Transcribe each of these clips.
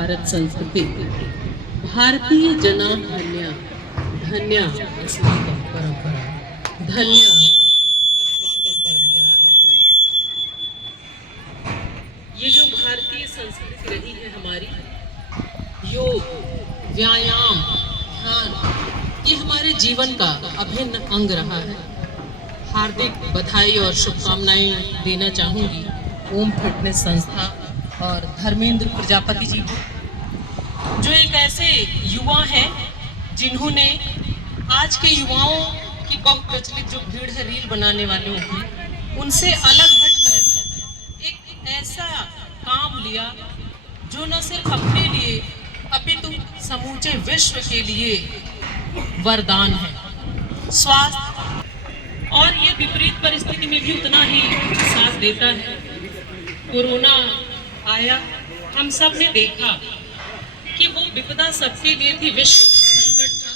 भारत संस्कृति भारतीय जना धन्या धन्या अस्माकं परंपरा धन्या अस्माकं परंपरा। ये जो भारतीय संस्कृति रही है हमारी, योग व्यायाम ध्यान, ये हमारे जीवन का अभिन्न अंग रहा है। हार्दिक बधाई और शुभकामनाएं देना चाहूंगी ओम फिटनेस संस्था और धर्मेंद्र प्रजापति जी को, जो एक ऐसे युवा हैं जिन्होंने आज के युवाओं की बहुत प्रचलित जो भीड़ है रील बनाने वालों की, उनसे अलग हटकर एक ऐसा काम लिया जो न सिर्फ अपने लिए अपितु समूचे विश्व के लिए वरदान है। स्वास्थ्य और ये विपरीत परिस्थिति में भी उतना ही साथ देता है। कोरोना आया, हम सब ने देखा कि वो विपदा सबके लिए थी, विश्व संकट था,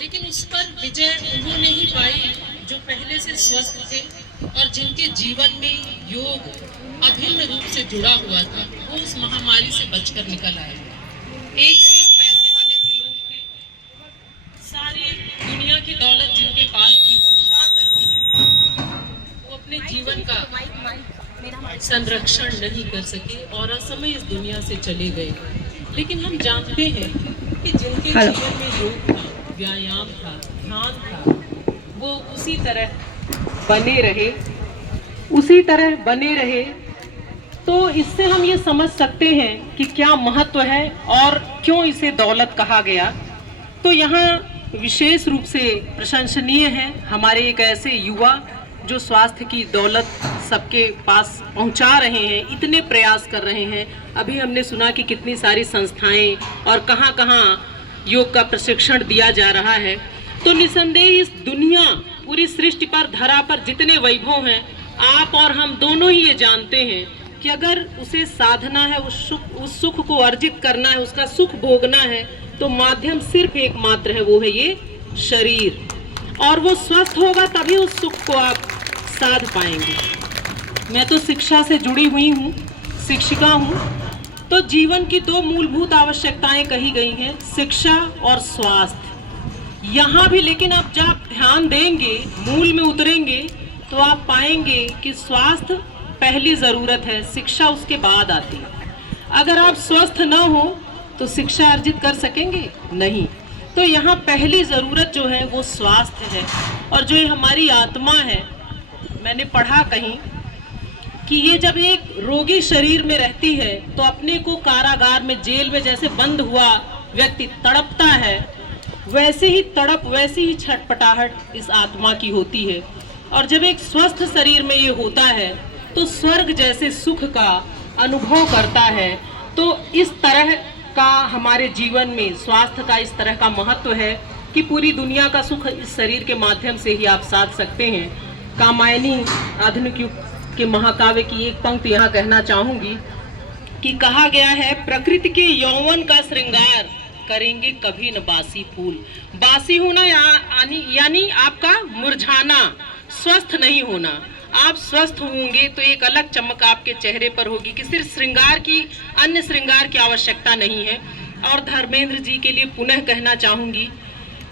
लेकिन उस पर विजय उन्होंने ही पाई जो पहले से स्वस्थ थे और जिनके जीवन में योग अभिन्न रूप से जुड़ा हुआ था। वो उस महामारी से बचकर निकल आए। एक से एक पैसे वाले भी लोग थे, सारी दुनिया की दौलत जिनके पास थी वो लुटा कर भी वो अपने जीवन का संरक्षण नहीं कर सके और असमय इस दुनिया से चले गए। लेकिन हम जानते हैं कि जिनके जीवन में योग था, व्यायाम था, ध्यान था, वो उसी तरह बने रहे। तो इससे हम ये समझ सकते हैं कि क्या महत्व है और क्यों इसे दौलत कहा गया। तो यहाँ विशेष रूप से प्रशंसनीय है हमारे एक ऐसे युवा जो स्वास्थ्य की दौलत सबके पास पहुंचा रहे हैं, इतने प्रयास कर रहे हैं। अभी हमने सुना कि कितनी सारी संस्थाएं और कहां-कहां योग का प्रशिक्षण दिया जा रहा है। तो निसंदेह इस दुनिया, पूरी सृष्टि पर, धरा पर जितने वैभव हैं, आप और हम दोनों ही ये जानते हैं कि अगर उसे साधना है, उस सुख को अर्जित करना है, उसका सुख भोगना है, तो माध्यम सिर्फ एकमात्र है, वो है ये शरीर। और वो स्वस्थ होगा तभी उस सुख को आप साध पाएंगे। मैं तो शिक्षा से जुड़ी हुई हूँ, शिक्षिका हूँ, तो जीवन की दो मूलभूत आवश्यकताएं कही गई हैं, शिक्षा और स्वास्थ्य। यहाँ भी लेकिन अब जब आप ध्यान देंगे, मूल में उतरेंगे, तो आप पाएंगे कि स्वास्थ्य पहली ज़रूरत है, शिक्षा उसके बाद आती है। अगर आप स्वस्थ न हो तो शिक्षा अर्जित कर सकेंगे नहीं। तो यहाँ पहली ज़रूरत जो है वो स्वास्थ्य है। और जो ये हमारी आत्मा है, मैंने पढ़ा कहीं कि ये जब एक रोगी शरीर में रहती है तो अपने को कारागार में, जेल में जैसे बंद हुआ व्यक्ति तड़पता है, वैसे ही तड़प, वैसी ही छटपटाहट इस आत्मा की होती है। और जब एक स्वस्थ शरीर में ये होता है तो स्वर्ग जैसे सुख का अनुभव करता है। तो इस तरह का हमारे जीवन में स्वास्थ्य का इस तरह का महत्व है कि पूरी दुनिया का सुख इस शरीर के माध्यम से ही आप साध सकते हैं। कामायनी आधुनिक युग के महाकाव्य की एक पंक्ति यहाँ कहना चाहूंगी कि कहा गया है, प्रकृति के यौवन का श्रृंगार करेंगे कभी न बासी फूल। बासी होना यानी आपका मुरझाना, स्वस्थ नहीं होना। आप स्वस्थ होंगे तो एक अलग चमक आपके चेहरे पर होगी कि सिर्फ श्रृंगार की, अन्य श्रृंगार की आवश्यकता नहीं है। और धर्मेंद्र जी के लिए पुनः कहना चाहूंगी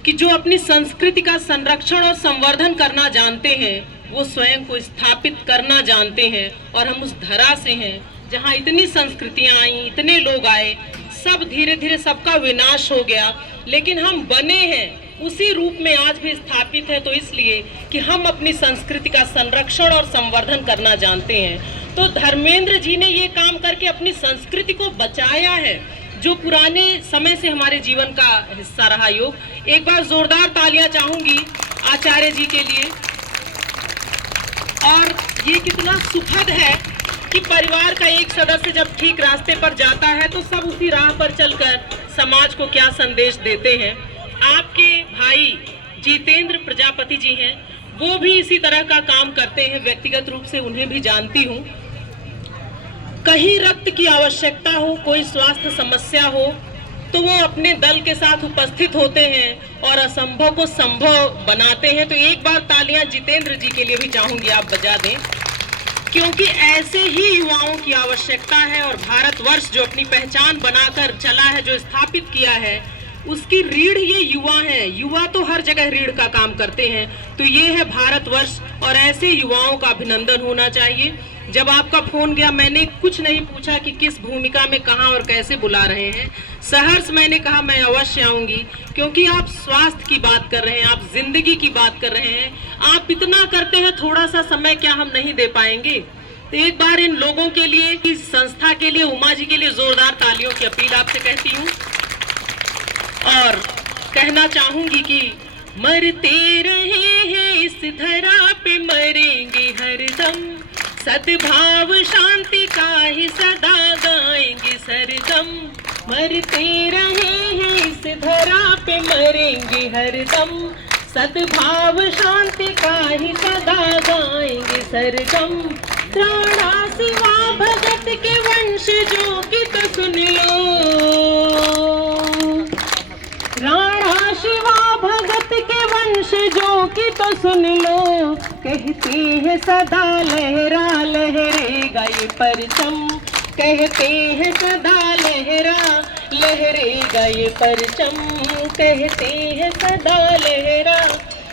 कि जो अपनी संस्कृति का संरक्षण और संवर्धन करना जानते हैं, वो स्वयं को स्थापित करना जानते हैं। और हम उस धरा से हैं जहाँ इतनी संस्कृतियाँ आई, इतने लोग आए, सब धीरे धीरे सबका विनाश हो गया, लेकिन हम बने हैं उसी रूप में आज भी स्थापित है। तो इसलिए कि हम अपनी संस्कृति का संरक्षण और संवर्धन करना जानते हैं। तो धर्मेंद्र जी ने ये काम करके अपनी संस्कृति को बचाया है, जो पुराने समय से हमारे जीवन का हिस्सा रहा योग। एक बार जोरदार तालियां चाहूंगी आचार्य जी के लिए। और ये कितना सुखद है कि परिवार का एक सदस्य जब ठीक रास्ते पर जाता है तो सब उसी राह पर चलकर समाज को क्या संदेश देते हैं। आपके भाई जितेंद्र प्रजापति जी हैं, वो भी इसी तरह का काम करते हैं। व्यक्तिगत रूप से उन्हें भी जानती हूँ। कहीं रक्त की आवश्यकता हो, कोई स्वास्थ्य समस्या हो, तो वो अपने दल के साथ उपस्थित होते हैं और असंभव को संभव बनाते हैं। तो एक बार तालियां जितेंद्र जी के लिए भी चाहूंगी आप बजा दें। क्योंकि ऐसे ही युवाओं की आवश्यकता है और भारतवर्ष जो अपनी पहचान बनाकर चला है, जो स्थापित किया है, उसकी रीढ़ ये युवा है। युवा तो हर जगह रीढ़ का काम करते हैं, तो ये है भारतवर्ष और ऐसे युवाओं का अभिनंदन होना चाहिए। जब आपका फोन गया, मैंने कुछ नहीं पूछा कि किस भूमिका में, कहां और कैसे बुला रहे हैं। सहर्ष मैंने कहा मैं अवश्य आऊंगी, क्योंकि आप स्वास्थ्य की बात कर रहे हैं, आप जिंदगी की बात कर रहे हैं। आप इतना करते हैं, थोड़ा सा समय क्या हम नहीं दे पाएंगे? तो एक बार इन लोगों के लिए, इस संस्था के लिए, उमा जी के लिए जोरदार तालियों की अपील आपसे कहती हूँ और कहना चाहूंगी कि मरते रहे हैं इस धरा पे, मरेंगे हरदम, सद्भाव शांति का ही सदा गाएंगे सरदम। मरते रहे हैं इस धरा पे, मरेंगे हरदम, सद्भाव शांति का ही सदा गाएंगे सरदम। राणा शिवा भगत के वंशजों की तो सुन लो, राणा शिवा भगत के वंशजों की तो सुन लो, कहते हैं सदा लहरा लहरेगा ये परचम, कहते हैं सदा लहरा लहरेगा ये परचम, कहते हैं सदा लहरा।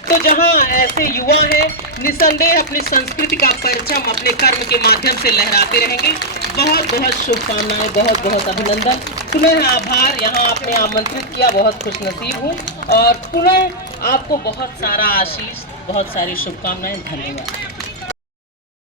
तो जहाँ ऐसे युवा हैं, निसंदेह अपनी संस्कृति का परचम अपने कर्म के माध्यम से लहराते रहेंगे। बहुत बहुत शुभकामनाएं, बहुत बहुत अभिनंदन, पुनः आभार। यहाँ आपने आमंत्रित किया, बहुत खुशनसीब हूँ और पुनः आपको बहुत सारा आशीष, बहुत सारी शुभकामनाएं। धन्यवाद।